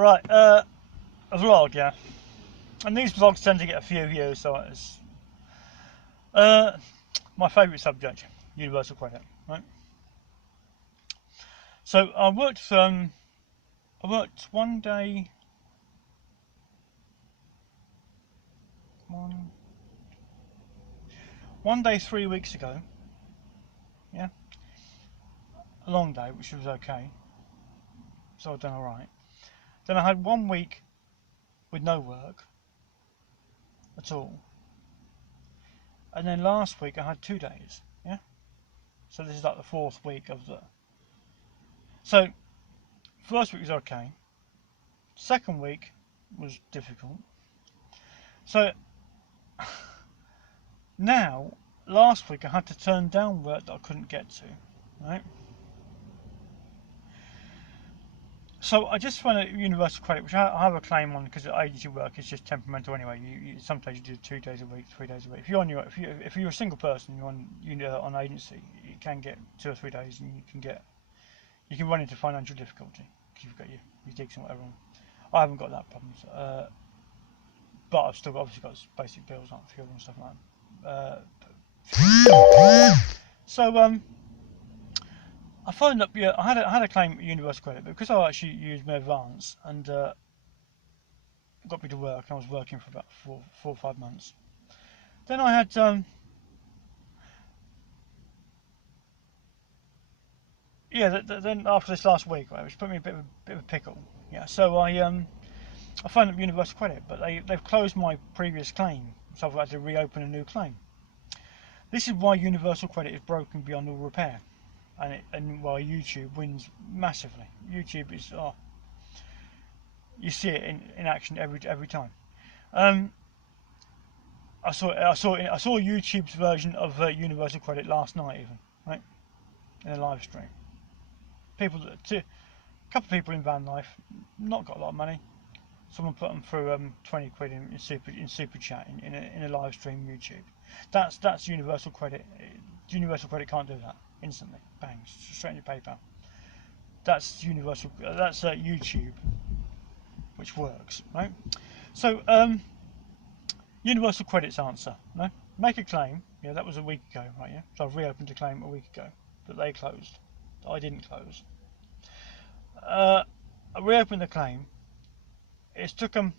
Right, a vlog, yeah. And these vlogs tend to get a few views, so it's my favourite subject, universal credit, right? So I worked one day, one one day 3 weeks ago, yeah, a long day, which was okay, so I've done all right. Then I had 1 week with no work at all, and then last week I had 2 days, yeah. So this is like the fourth week of the. So first week was okay. Second week was difficult. So now, last week I had to turn down work that I couldn't get to, right? So I just found a universal credit, which I have a claim on because agency work is just temperamental anyway. Sometimes you do 2 days a week, 3 days a week. If you're a single person, on agency, you can get 2 or 3 days, and you can run into financial difficulty because you've got your digs and whatever on. I haven't got that problem, but I've still obviously got basic bills like fuel and stuff like that. So I phoned up. Yeah, I had a claim at Universal Credit, but because I actually used my advance and got me to work, and I was working for about 4 or 5 months. Then I had yeah. Then after this last week, right, which put me in a bit of a pickle. Yeah, so I phoned up Universal Credit, but they've closed my previous claim, so I've had to reopen a new claim. This is why Universal Credit is broken beyond all repair, and why YouTube wins massively. YouTube is you see it in action every time. Um, I saw YouTube's version of Universal Credit last night, even right in a live stream. A couple of people in van life, not got a lot of money. Someone put them through 20 quid in super chat in a live stream YouTube. That's Universal Credit. Universal Credit can't do that instantly. Bang, straight into PayPal. That's Universal. That's YouTube, which works, right? So Universal Credit's answer, no? Make a claim. Yeah, that was a week ago, right? Yeah. So I've reopened a claim a week ago that they closed. That I didn't close. I reopened the claim. It took them.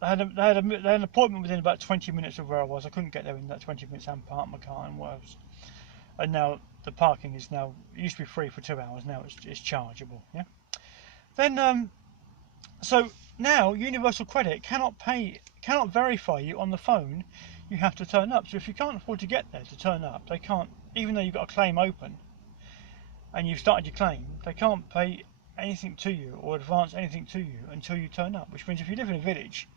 They had an appointment within about 20 minutes of where I was. I couldn't get there in that 20 minutes and park my car and whatever. And now the parking is now, it used to be free for 2 hours. Now it's chargeable. Yeah. Then so now Universal Credit cannot verify you on the phone. You have to turn up. So if you can't afford to get there to turn up, they can't. Even though you've got a claim open and you've started your claim, they can't pay anything to you or advance anything to you until you turn up. Which means if you live in a village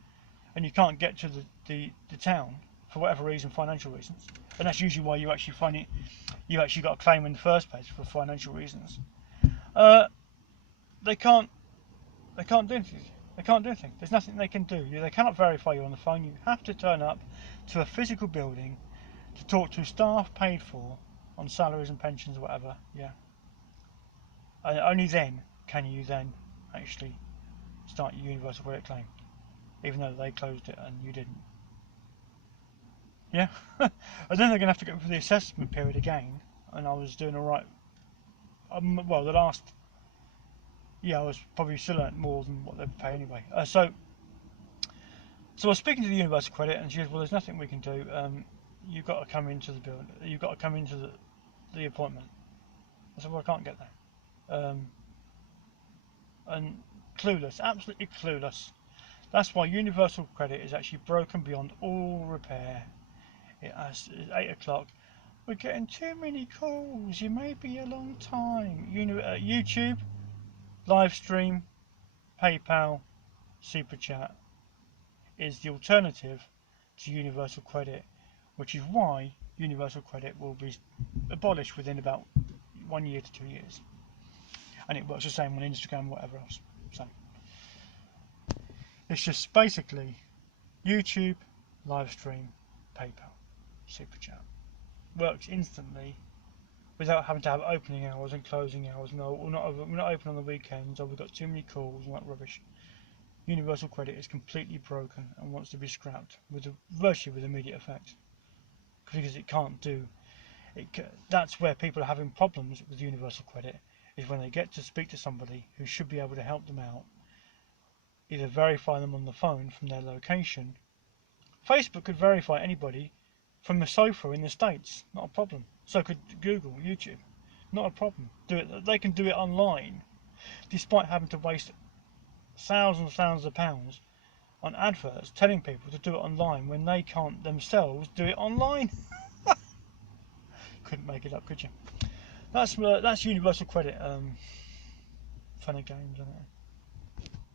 and you can't get to the town for whatever reason, financial reasons, and that's usually why you actually find it, you actually got a claim in the first place for financial reasons. Uh, they can't do anything. They can't do anything. There's nothing they can do. They cannot verify you on the phone. You have to turn up to a physical building to talk to staff paid for on salaries and pensions or whatever. Yeah, and only then can you then actually start your universal credit claim, even though they closed it and you didn't. Yeah, and then they're going to have to go for the assessment period again. And I was doing all right. Well, the last yeah, I was probably still earning more than what they'd pay anyway. So I was speaking to the Universal Credit, and she goes, "Well, there's nothing we can do. You've got to come into the building. You've got to come into the appointment." I said, "Well, I can't get there." And clueless, absolutely clueless. That's why Universal Credit is actually broken beyond all repair. It's 8 o'clock. We're getting too many calls. You may be a long time. YouTube, live stream, PayPal, Super Chat is the alternative to Universal Credit, which is why Universal Credit will be abolished within about 1 year to 2 years. And it works the same on Instagram, whatever else. So it's just basically YouTube, live stream, PayPal, Super Chat. Works instantly without having to have opening hours and closing hours. No, we're not open on the weekends, or we've got too many calls and that rubbish. Universal Credit is completely broken and wants to be scrapped virtually with immediate effect, because it can't do it. That's where people are having problems with Universal Credit, is when they get to speak to somebody who should be able to help them out, either verify them on the phone from their location. Facebook could verify anybody from a sofa in the States, not a problem. So could Google, YouTube, not a problem. They can do it online, despite having to waste thousands of pounds on adverts telling people to do it online when they can't themselves do it online. Couldn't make it up, could you? That's Universal Credit. Fun and games, isn't it?